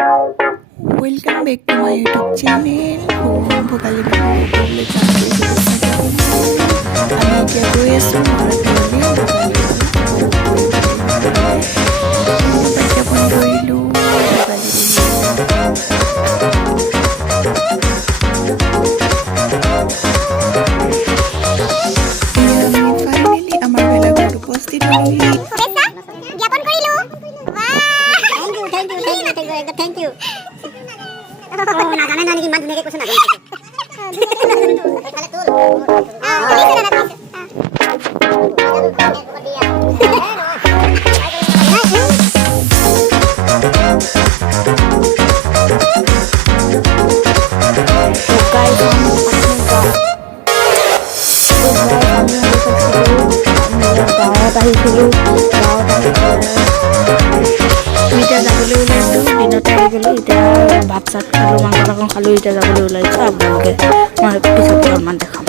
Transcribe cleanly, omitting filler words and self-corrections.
Welcome back to my YouTube channel Bhogali Bihu আমি এতিয়া গৈ আছোঁ মাৰ ঘৰলৈ উদযাপন কৰিলোঁ ভোগালী বিহু আমি ফাইনেলি আমাৰ ভেলাঘৰত উপস্থিত হ'লোহি Thank you. Oh, nazanin na ni man dunay ko sa natin. ভাত চাত খালোঁ মাংস চাংস খালোঁ এতিয়া যাবলৈ ওলাইছোঁ আপোনালোকে মই পিছত অলপমান দেখাম।